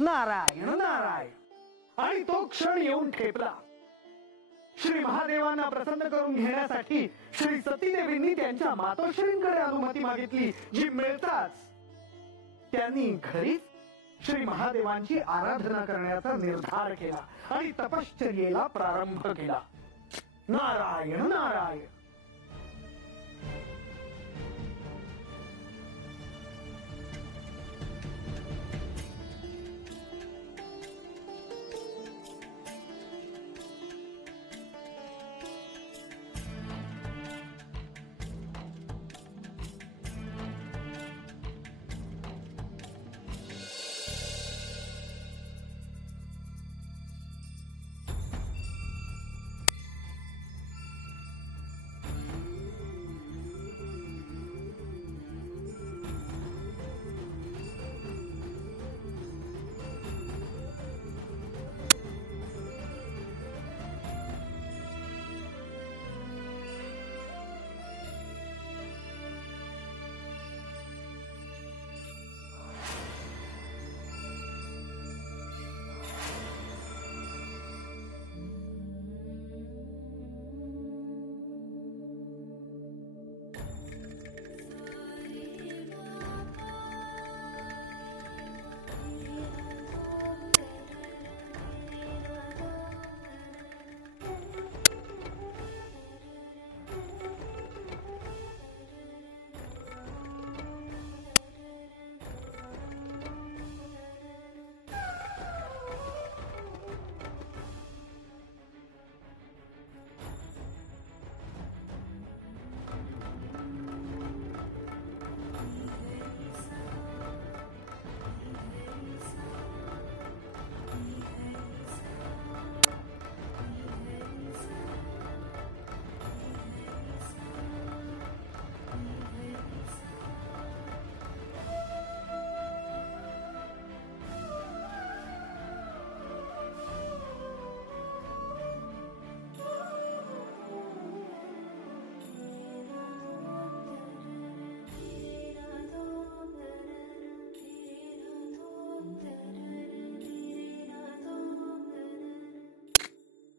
नारायण नारायण। आणि तो क्षण येऊन ठेपला। श्री महादेवांना प्रसन्न करून घेण्यासाठी श्री सतीदेवींनी त्यांच्या मातोश्रींकडे अनुमती मागितली, जी मिळताच त्यांनी घरीच श्री महादेवांची आराधना करण्याचा निर्धार केला आणि तपश्चर्येला प्रारंभ केला। नारायण नारायण।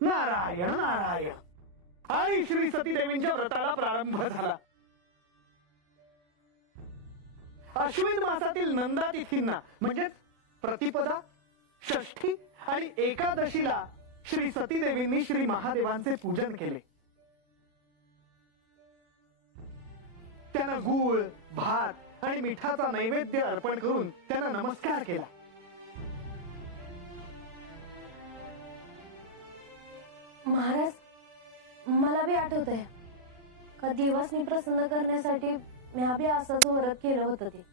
नारायण नारायण। आणि श्री सतीदेवींच्या व्रताला प्रारंभ झाला। अश्विन मासातील नंदा तिथींना म्हणजेच प्रतिपदा, षष्ठी आणि एकादशीला श्री सतीदेवींनी श्री महादेवांचे पूजन केले। त्यांना गूळ, भात आणि मिठाचा नैवेद्य अर्पण करून त्यांना नमस्कार केला। महाराज, मला बी आठवतंय का देवासनी प्रसन्न करण्यासाठी मी बी असंच व्रत केलं होतं ते।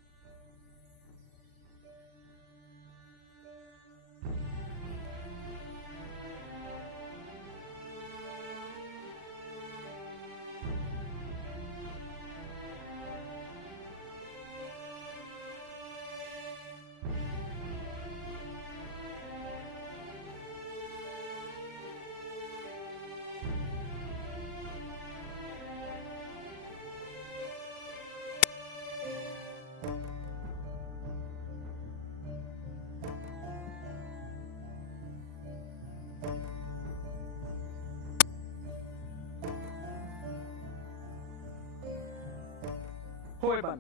होय बान,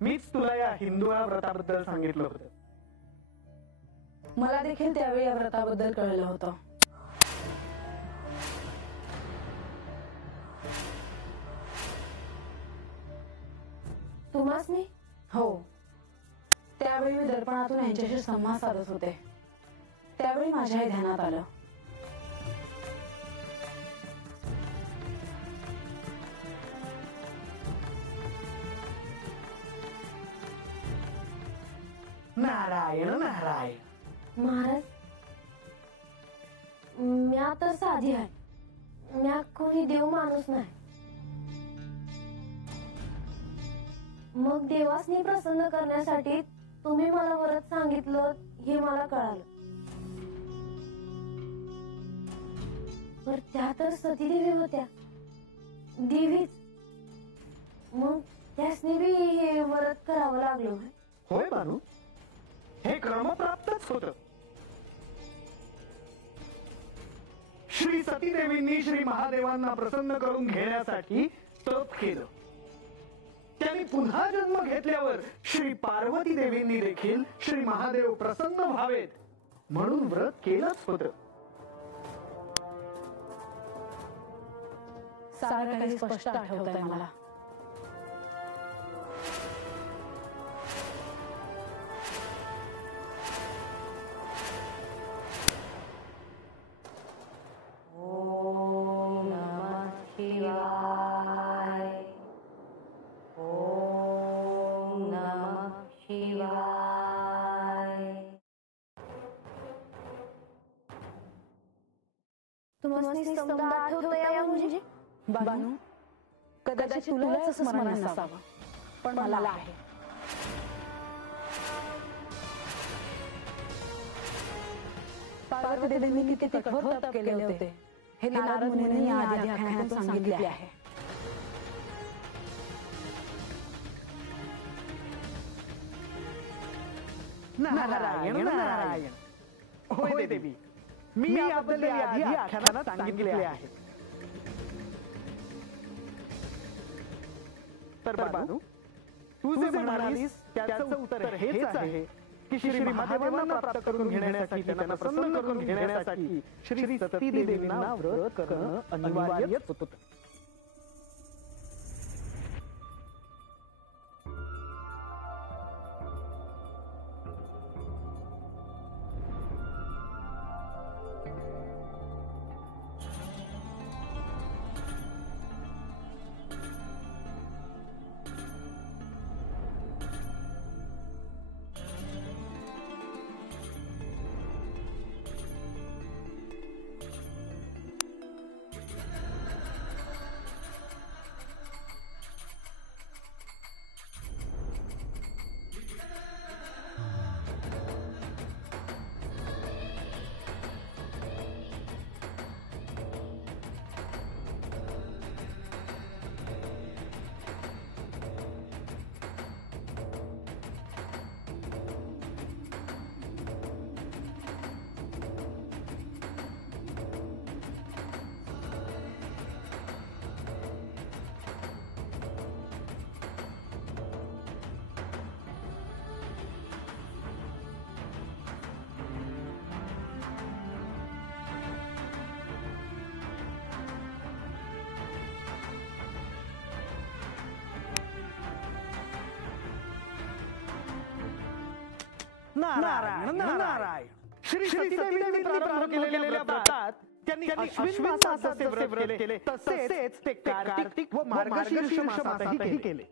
मीच तुला या हिंदुळा व्रताबद्दल सांगितलं होतं। मला देखील त्यावेळी या व्रताबद्दल कळलं होतं। तुम्हासनी? हो, त्यावेळी मी दर्पणातून यांच्याशी संवाद साधत होते। त्यावेळी माझ्याही ध्यानात आलं। नारायण नारायण। महाराज, म्या तर साधी आहे, म्या कोणी देव माणूस नाही। मग देवासनी प्रसन्न करण्यासाठी तुम्ही मला व्रत सांगितलं हे मला कळालं। पर त्या तर सतीदेवी होत्या, देवीच। मग त्यासनी बी हे व्रत करावं लागलं। होय बानू, हे क्रमप्राप्तच होतं. श्री सतीदेवींनी श्री महादेवांना प्रसन्न करून घेण्यासाठी तप केलं. त्यांनी पुन्हा जन्म घेतल्यावर श्री पार्वती देवींनी देखील श्री महादेव प्रसन्न व्हावेत म्हणून व्रत केलंच होतं. सारं काही स्पष्ट आठवतंय मला. ओम नमः शिवाय. ओम नमः शिवाय. तुम्हाला स्तंभ आठवतंय म्हणजे? बानू, कदाचित तुलाच स्मरण नसावं, पण मला आहे. पार्वती देवींनी किती कठोर तप केले होते हे नारद मुनींनी आधी आख्यानातून सांगितले आहे. नारायण नारायण. होय देवी, मी याबद्दल आधी आख्यानात सांगितले आहे. तर बानू, तू जे म्हणालीस त्याचं उत्तर हेच आहे की श्री महादेवांना प्राप्त करून घेण्यासाठी, त्यांना प्रसन्न करून घेण्यासाठी श्री सतीदेवींना व्रत करणं अनिवार्यच होतं. नारायण नारायण. श्री सतीदेवींनी प्रारंभ केलेल्या व्रतात त्यांनी अश्विन मासाचे व्रत केले, तसेच ते कार्तिक व मार्गशीर्ष मासातही केले.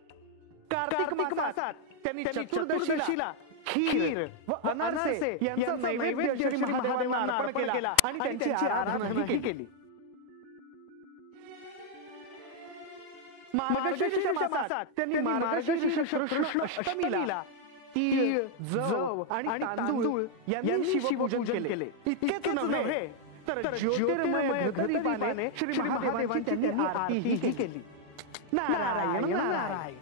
कार्तिक मासात त्यांनी चतुर्दशीला खीर व अनारसे यांचा नैवेद्य श्री महादेवांना अर्पण केला आणि त्यांची आराधनाही केली. मार्गशीर्ष मासात त्यांनी मार्गशीर्ष कृष्ण अष्टमीला तीळ, जव आणि तांदूळ यांनी शिवपूजन केले. इतकेच नव्हे तर ज्योतिर्मय घटदीपाने श्री महादेवांची त्यांनी आरतीही केली. नारायण नारायण.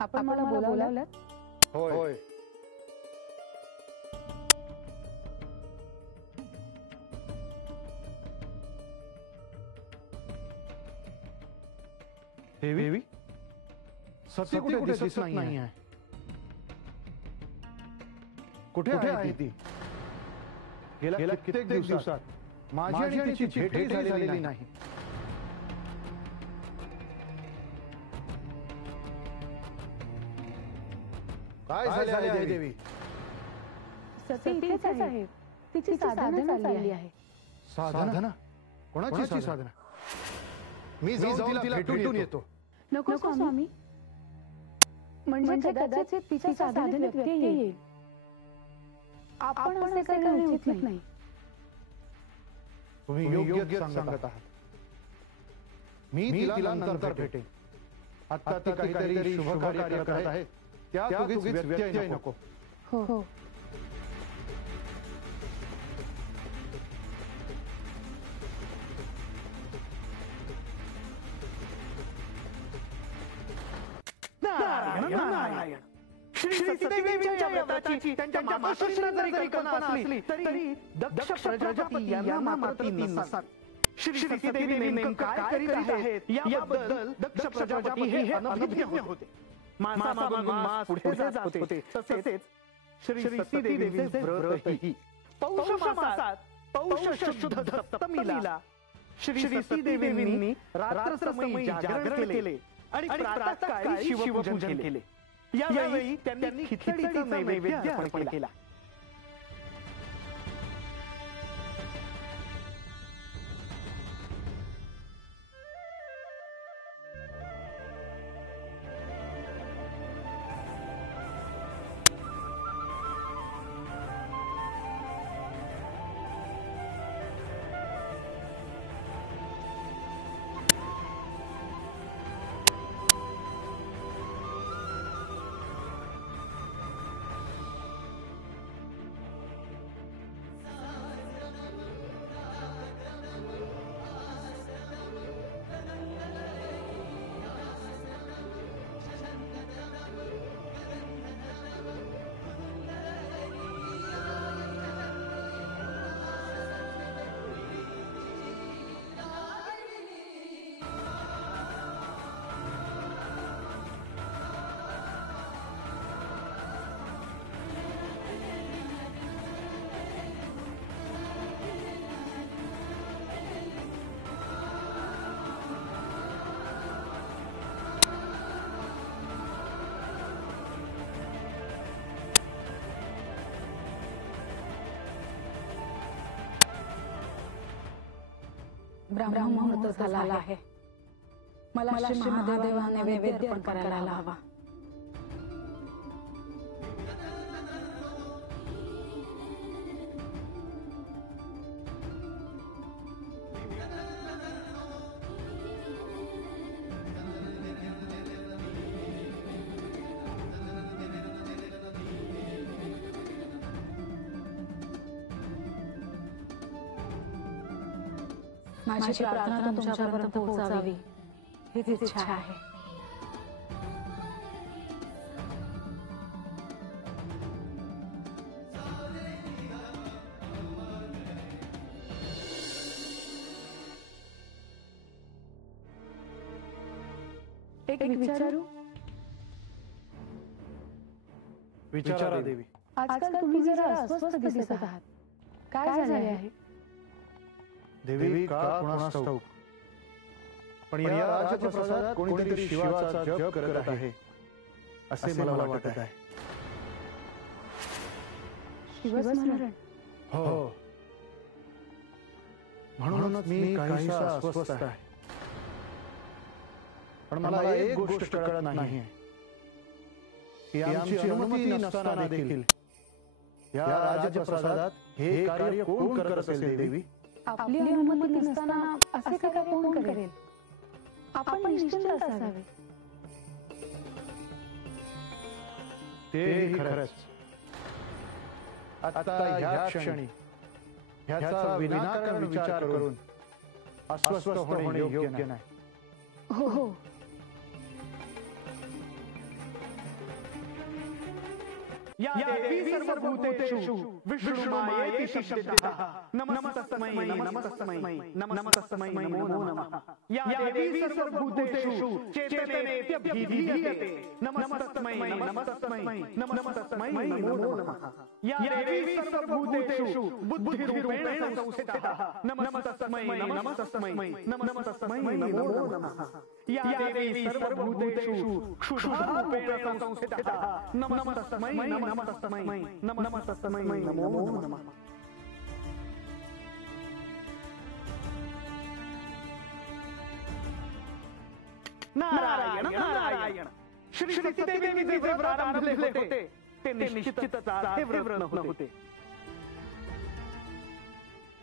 आपण मला बोलावलं? होय. देवी सती कुठे दिसत नाही आहे. कुठे आहे ती? गेल्या कित्येक दिवसात माझी आणि तिची भेट झालेली नाही. काय झाले आहे देवी? सती इथेच आहे. तिची साधना चालली आहे. साधना? कोणाची साधना? मी जाऊन तिला भेटून येतो. नको स्वामी, म्हणजे कदाचित तिच्या साधनेत व्यत्यय येईल. आपण असे करणे उचित नाही. तुम्ही योग्य सांगत आहात. मी तिला नंतर भेटेन. आता ती काहीतरी शुभ कार्य करत आहे. त्या उगीच व्यत्यय नको. हो. नारायण. श्री सतीदेवींच्या व्रताची त्यांच्या मातोश्रींना जरी कल्पना असली तरी दक्ष प्रजापती यांना मात्र ती नसतात. श्री सतीदेवी नेमकं काय करीत आहेत याबद्दल दक्ष प्रजापती हे अनभिज्ञ होते. मासामागून मास पुढे जात होते. तसेच श्री सतीदेवीचे व्रतही पौष मासात पौष शुद्ध सप्तमीला श्री सतीदेवींनी रात्रसमयी जागरण केले आणि प्रातःकाळी शिवपूजन केले. यावेळी त्यांनी खिचडीचा नैवेद्य अर्पण केला. ब्राह्ममुहूर्त झाला आहे. मला श्री महादेवाने नैवेद्य अर्पण करायला हवा. माझी प्रार्थना तुमच्यापर्यंत पोहोचावी हीच इच्छा आहे. एक विचारू? विचारा देवी. आजकाल तुम्ही जरा अस्वस्थ दिसत आहात. काय झाले आहे? देवी का कुणास ठाऊक, पण या राजप्रसादात कोणीतरी शिवाचा जप करत आहे असे मला वाटत आहे. शिवस्मरण? हो, म्हणूनच मी काहीसा अस्वस्थ आहे. पण मला एक गोष्ट कळत नाही की आमची अनुमती नसताना देखील या राजप्रसादात हे कार्य कोण करत असेल देवी? आपली अनुमती नसताना असे कार्य कोण करेल? आपण निश्चिंत असावे. ते खरंच आता ह्या क्षणी ह्याचा विनाकारण विचार करून अस्वस्थ होणे योग्य नाही. हो. या देवी सर्वभूतेषु विष्णुमायेति शब्दतः नमस्तस्मै नमस्तस्मै नमस्तस्मै नमो नमः या देवी सर्वभूतेषु चेतनेत्यभिधीयते नमस्तस्मै नमस्तस्मै नमस्तस्मै नमो नमः या देवी सर्वभूतेषु बुद्धिरूपेण संस्थितः नमस्तस्मै नमस्तस्मै नमस्तस्मै नमो नमः या देवी सर्वभूतेषु क्षुधारूपेण संस्थितः नमस्तस्मै नमस्तस्मै नमस्तस्मै नमो नमः नारायण नारायण श्री सतीदेवींनी जे व्रत आरंभले होते ते निश्चितच हे व्रत नव्हते.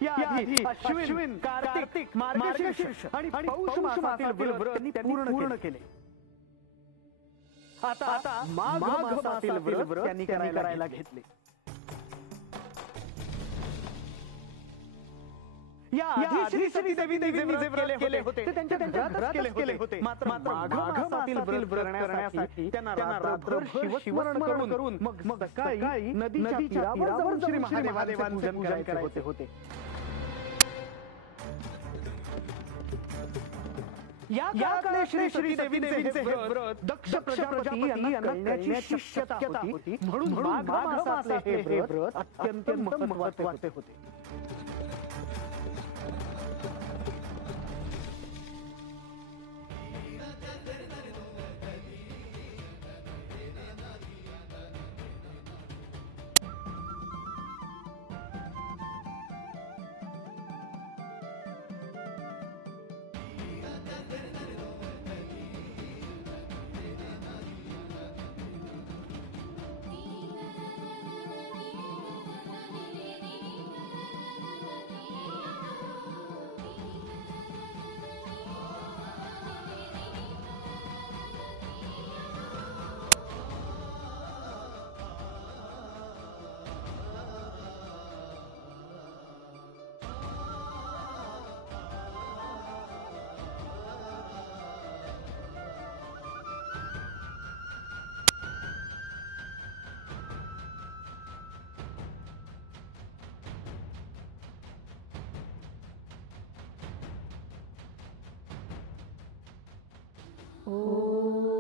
याआधी अश्विन कार्तिक मार्गशीर्ष आणि पौष मासातील व्रत त्यांनी पूर्ण केले. आता माघ मासातील व्रत त्यांनी करायला घेतले. याआधी श्री सतीदेवींनी जे व्रत केले होते ते त्यांच्या घरातच केले होते. मात्र माघ मासातील व्रत करण्यासाठी त्यांना रात्रभर शिवस्मरण करून मग सकाळी नदीच्या तीरावर जाऊन श्री महादेवांचे पूजन करायचे होते. या काळातले श्री सतीदेवींचे हे व्रत दक्ष प्रजापती यांना करण्याची शक्यता होती. म्हणून माघ मासातले हे व्रत अत्यंत महत्त्वाचे होते. Oh